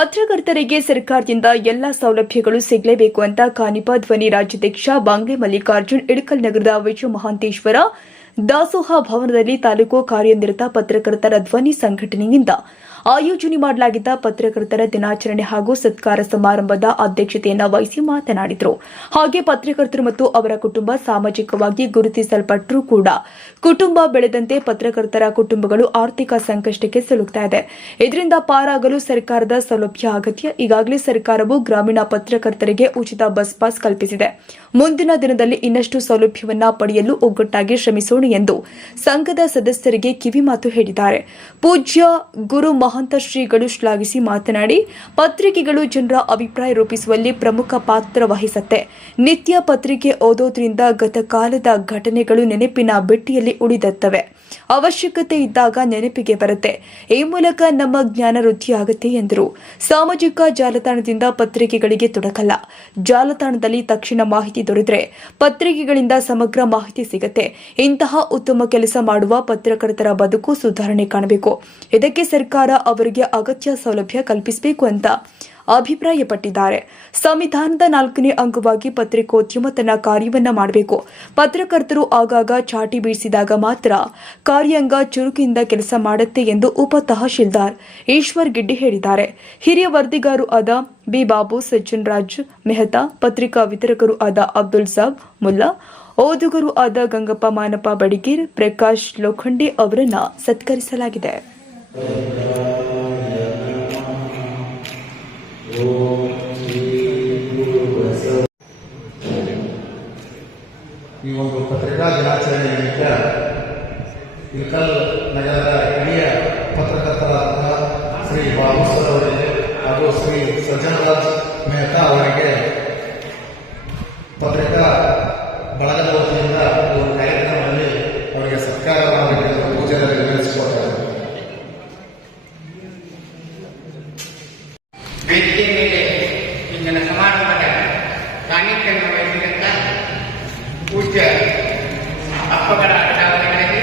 ಪತ್ರಕರ್ತರಿಗೆ ಸರ್ಕಾರದಿಂದ ಎಲ್ಲಾ ಸೌಲಭ್ಯಗಳು ಸಿಗಲೇಬೇಕು ಅಂತ ಖಾನಿಪಾ ಧ್ವನಿ ರಾಜ್ಯಾಧ್ಯಕ್ಷ ಬಾಂಗ್ಲೆ ಮಲ್ಲಿಕಾರ್ಜುನ್ ಇಳಕಲ್ ನಗರದ ವಿಶ್ವ ಮಹಾಂತೇಶ್ವರ ದಾಸೋಹ ಭವನದಲ್ಲಿ ತಾಲೂಕು ಕಾರ್ಯನಿರತ ಪತ್ರಕರ್ತರ ಧ್ವನಿ ಸಂಘಟನೆಯಿಂದ ಆಯೋಜನೆ ಮಾಡಲಾಗಿದ್ದ ಪತ್ರಕರ್ತರ ದಿನಾಚರಣೆ ಹಾಗೂ ಸತ್ಕಾರ ಸಮಾರಂಭದ ಅಧ್ಯಕ್ಷತೆಯನ್ನು ವಹಿಸಿ ಮಾತನಾಡಿದರು. ಹಾಗೆ ಪತ್ರಕರ್ತರು ಮತ್ತು ಅವರ ಕುಟುಂಬ ಸಾಮಾಜಿಕವಾಗಿ ಗುರುತಿಸಲ್ಪಟ್ಟರೂ ಕೂಡ ಕುಟುಂಬ ಬೆಳೆದಂತೆ ಪತ್ರಕರ್ತರ ಕುಟುಂಬಗಳು ಆರ್ಥಿಕ ಸಂಕಷ್ಟಕ್ಕೆ ಸಿಲುಕ್ತಾ ಇದೆ. ಇದರಿಂದ ಪಾರಾಗಲು ಸರ್ಕಾರದ ಸೌಲಭ್ಯ ಅಗತ್ಯ. ಈಗಾಗಲೇ ಸರ್ಕಾರವು ಗ್ರಾಮೀಣ ಪತ್ರಕರ್ತರಿಗೆ ಉಚಿತ ಬಸ್ ಪಾಸ್ ಕಲ್ಪಿಸಿದೆ. ಮುಂದಿನ ದಿನದಲ್ಲಿ ಇನ್ನಷ್ಟು ಸೌಲಭ್ಯವನ್ನ ಪಡೆಯಲು ಒಗ್ಗಟ್ಟಾಗಿ ಶ್ರಮಿಸೋಣ ಎಂದು ಸಂಘದ ಸದಸ್ಯರಿಗೆ ಕಿವಿಮಾತು ಹೇಳಿದ್ದಾರೆ. ಪೂಜ್ಯ ಗುರು ಮಹಂತ ಶ್ರೀಗಳು ಶ್ಲಾಘಿಸಿ ಮಾತನಾಡಿ, ಪತ್ರಿಕೆಗಳು ಜನರ ಅಭಿಪ್ರಾಯ ರೂಪಿಸುವಲ್ಲಿ ಪ್ರಮುಖ ಪಾತ್ರ ವಹಿಸುತ್ತೆ. ನಿತ್ಯ ಪತ್ರಿಕೆ ಓದೋದ್ರಿಂದ ಗತಕಾಲದ ಘಟನೆಗಳು ನೆನಪಿನ ಬೆಟ್ಟಿಯಲ್ಲಿ ಉಳಿದತ್ತವೆ. ಅವಶ್ಯಕತೆ ಇದ್ದಾಗ ನೆನಪಿಗೆ ಬರುತ್ತೆ. ಈ ಮೂಲಕ ನಮ್ಮ ಜ್ಞಾನ ವೃದ್ಧಿಯಾಗುತ್ತೆ ಎಂದರು. ಸಾಮಾಜಿಕ ಜಾಲತಾಣದಿಂದ ಪತ್ರಿಕೆಗಳಿಗೆ ತೊಡಕಲ್ಲ. ಜಾಲತಾಣದಲ್ಲಿ ತಕ್ಷಣ ಮಾಹಿತಿ ದೊರೆತರೆ. ಪತ್ರಿಕೆಗಳಿಂದ ಸಮಗ್ರ ಮಾಹಿತಿ ಸಿಗುತ್ತೆ. ಇಂತಹ ಉತ್ತಮ ಕೆಲಸ ಮಾಡುವ ಪತ್ರಕರ್ತರ ಬದುಕು ಸುಧಾರಣೆ ಕಾಣಬೇಕು. ಇದಕ್ಕೆ ಸರ್ಕಾರ ಅವರಿಗೆ ಅಗತ್ಯ ಸೌಲಭ್ಯ ಕಲ್ಪಿಸಬೇಕು ಅಂತ ಅಭಿಪ್ರಾಯಪಟ್ಟಿದ್ದಾರೆ. ಸಂವಿಧಾನದ ನಾಲ್ಕನೇ ಅಂಗವಾಗಿ ಪತ್ರಿಕೋದ್ಯಮ ತನ್ನ ಕಾರ್ಯವನ್ನ ಮಾಡಬೇಕು. ಪತ್ರಕರ್ತರು ಆಗಾಗ ಚಾಟಿ ಬೀಸಿದಾಗ ಮಾತ್ರ ಕಾರ್ಯಾಂಗ ಚುರುಕಿನಿಂದ ಕೆಲಸ ಮಾಡುತ್ತೆ ಎಂದು ಉಪ ತಹಶೀಲ್ದಾರ್ ಈಶ್ವರ್ ಗಿಡ್ಡಿ ಹೇಳಿದ್ದಾರೆ. ಹಿರಿಯ ವರದಿಗಾರು ಆದ ಬಿ. ಬಾಬು ಸಜ್ಜನ್ ರಾಜ್ ಮೆಹ್ತಾ, ಪತ್ರಿಕಾ ವಿತರಕರು ಆದ ಅಬ್ದುಲ್ ಸಾಬ್ ಮುಲ್ಲಾ, ಓದುಗರು ಆದ ಗಂಗಪ್ಪ ಮಾನಪ್ಪ ಬಡಿಗೀರ್, ಪ್ರಕಾಶ್ ಲೋಖಂಡೆ ಅವರನ್ನ ಸತ್ಕರಿಸಲಾಗಿದೆ. ಅವರಿಗೆ ಹಾಗೂ ಶ್ರೀ ಸಜ್ಜನರಾಜ್ ಮೆಹ್ತಾ ಅವರಿಗೆ ಪತ್ರಿಕಾ ಬಳಗದ ವತಿಯಿಂದ ಒಂದು ಕಾರ್ಯಕ್ರಮದಲ್ಲಿ ಅವರಿಗೆ ಸತ್ಕಾರ ಪೂಜೆ ನೆರವೇರಿಸಿಕೊಡ್ತಾರೆ ವೇದಿಕೆ ಮೇಲೆ ಇಂದಿನ ಸಮಾರಂಭದ ಸಾನ್ನಿಧ್ಯವನ್ನು ವಹಿಸಿದಂತ ಪೂಜ್ಯ ಅಪ್ಪಗಳ ಅಡ್ಡಾವಣೆಗಳಲ್ಲಿ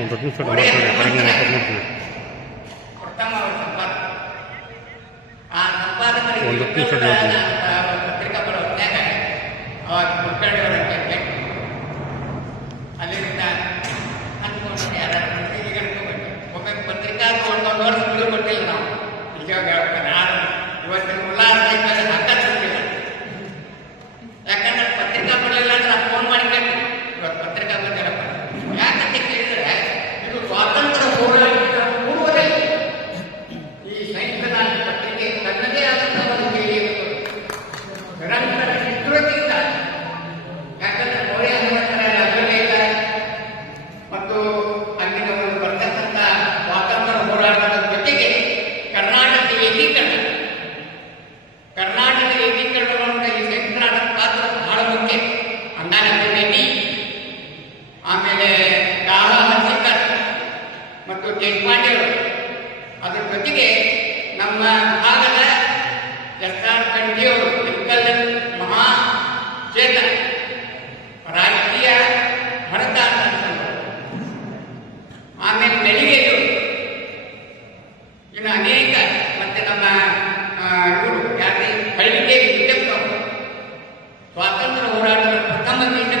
ಒಂದು ಹತ್ತು ನಿಮಿಷ ಮಾತಾಡಿ ಕರೆಂಟ್ ಮಾತಾಡ್ತೀನಿ ಒಂದು ಹತ್ತು ನಿಮಿಷ സ്വാതന്ത്ര്യ പോരാളികൾ പ്രഥമ വീണ്ടും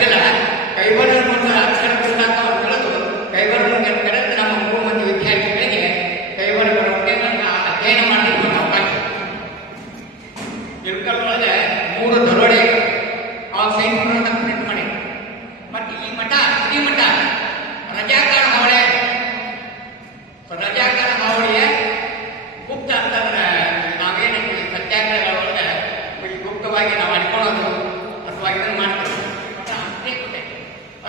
ಸಿಗಲ್ಲ ಕೈವರ ಮತ್ತು ಅಕ್ಷರ ಪುಸ್ತಕ ಅವ್ರು ಹೇಳೋದು ಕರೆದು ನಮ್ಮ ಮೂರು ಮಂದಿ ವಿದ್ಯಾರ್ಥಿಗಳಿಗೆ ನನ್ನ ಅಧ್ಯಯನ ಮಾಡಲಿಕ್ಕೆ ಅವಕಾಶ. ಇರುಕಲ್ಲೊಳಗೆ ಮೂರು ದರೋಡೆ ಆ ಸೈನಿಕರನ್ನ ಪ್ರಿಂಟ್ ಮಾಡಿ. ಮತ್ತು ಈ ಮಠ ಈ ಮಠ, ರಜಾಕಾರ ಹಾವಳಿ ರಜಾಕಾರ ಹಾವಳಿಯ ಗುಪ್ತ ಅಂತಂದ್ರೆ ನಾವೇನಂತೀವಿ ಸತ್ಯಾಗ್ರಹಗಳೊಳಗೆ ಈ ಗುಪ್ತವಾಗಿ ನಾವು ಅನ್ಕೊಳ್ಳೋದು ಅಥವಾ ಇದನ್ನು ಮಾಡ್ತೀವಿ